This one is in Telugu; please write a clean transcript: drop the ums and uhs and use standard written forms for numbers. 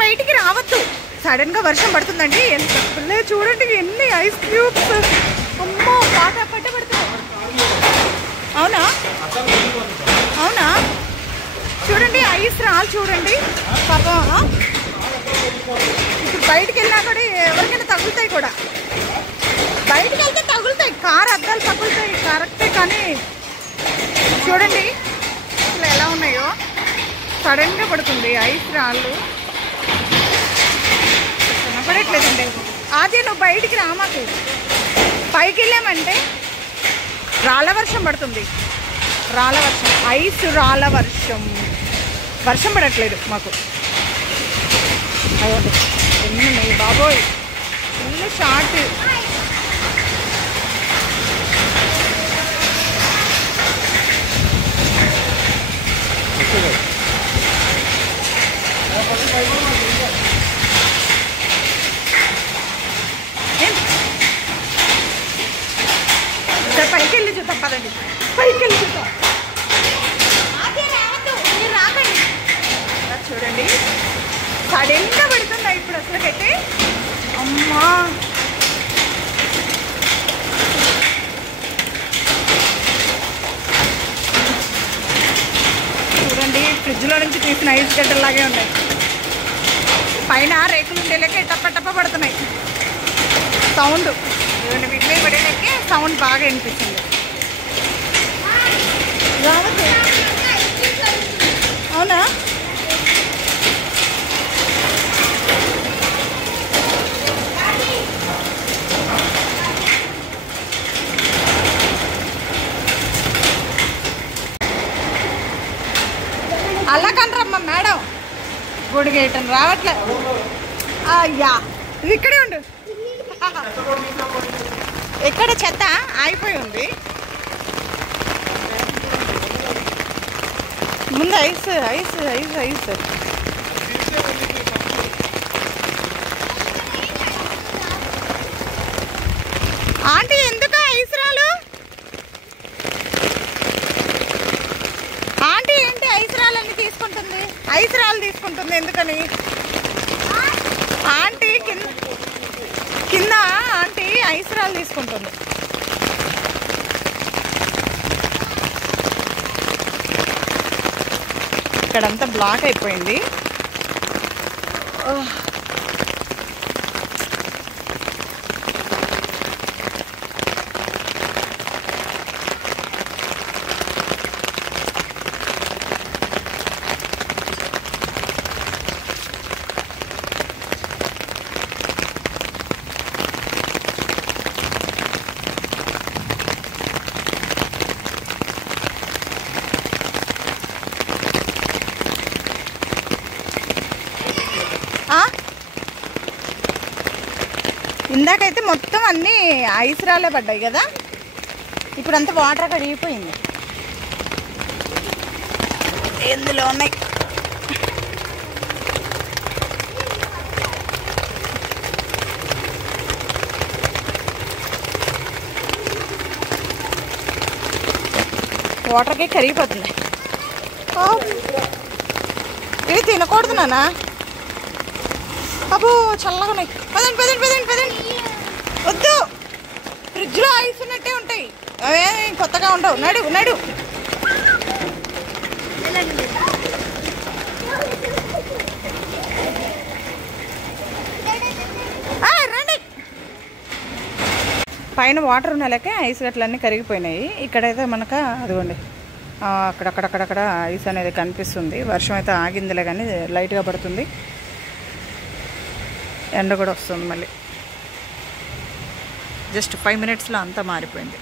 బయటికి రావద్దు, సడన్ గా వర్షం పడుతుందండి. ఎంత చూడండి ఎన్ని ఐస్ క్యూబ్స్, అమ్మో పాట పట్టబడుతుంది. అవునా అవునా చూడండి ఐస్ రాళ్ళు చూడండి పాపం. ఇప్పుడు బయటికి వెళ్ళినా కూడా ఎవరికైనా తగులుతాయి కూడా, బయటికి వెళ్తే తగులుతాయి, కారు అద్దాలు తగులుతాయి కరెక్టే. కానీ చూడండి అసలు ఎలా ఉన్నాయో, సడన్గా పడుతుంది ఐస్ రాళ్ళు. కనపడట్లేదండి. అదే నువ్వు బయటికి రామాకు, పైకి వెళ్ళామంటే రాళ్ళ వర్షం పడుతుంది, రాళ్ళ వర్షం, ఐస్ రాళ్ళ వర్షం. వర్షం పడట్లేదు మాకు. అయ్యండి ఎన్ని బాబోయ్, ఫుల్ షార్ట్. పైకి వెళ్ళి చూద్దాం పదండి, పైకి వెళ్ళి చూద్దాం. మీరు రాకండి. చూడండి సడన్గా పడుతుందా ఇప్పుడు అసలుకైతే. అమ్మా చూడండి ఫ్రిడ్జ్లో నుంచి తీసిన ఐస్ గడ్డల్లాగే ఉన్నాయి. పైన రేకులు ఉండేలాకే టప్ప టప్ప పడుతున్నాయి. సౌండ్ చూడండి, వీటి మీద పడేలాకే సౌండ్ బాగా వినిపిస్తుంది. అవునా అలా కంటారమ్మా మేడం, గుడిగేయటం రావట్లే. అయ్యా ఇక్కడే ఉండు, ఎక్కడ చెత్త ఆగిపోయి ఉంది. ముందు ice ice ice ice. Aunty ఎందుకు ఐస్ రాలు? ఆంటీ ఏంటి ఐస్ రాళ్ళని తీసుకుంటుంది, ఐస్ రాళ్ళు తీసుకుంటుంది ఎందుకని? ఆంటీ కింద ఆంటీ ఐస్ రాళ్ళు తీసుకుంటుంది. ఇక్కడంతా బ్లాక్ అయిపోయింది. ఇందాకైతే మొత్తం అన్నీ ఐస్ రాళ్ళే పడ్డాయి కదా, ఇప్పుడంతా వాటర్ కడిగిపోయింది. ఎందులో ఉన్నాయి వాటర్కి కరిగిపోతుంది. ఇవి తినకూడదు నాన్న. అబ్బో చల్లగా ఉన్నాయి. పదండి పదండి పదండి పదండి. వద్దు, ఫ్రిడ్జ్లో ఐస్ ఉన్నట్టే ఉంటాయి, అవే కొత్తగా ఉండవు. నడు నడు. రండి. పైన వాటర్ ఉన్నలాకే ఐస్ గట్లన్నీ కరిగిపోయినాయి. ఇక్కడైతే మనకు అదిగోండి అక్కడక్కడక్కడక్కడ ఐస్ అనేది కనిపిస్తుంది. వర్షం అయితే ఆగిందిలే కానీ లైట్గా పడుతుంది, ఎండ కూడా వస్తుంది. మళ్ళీ జస్ట్ 5 minutesలో అంతా మారిపోయింది.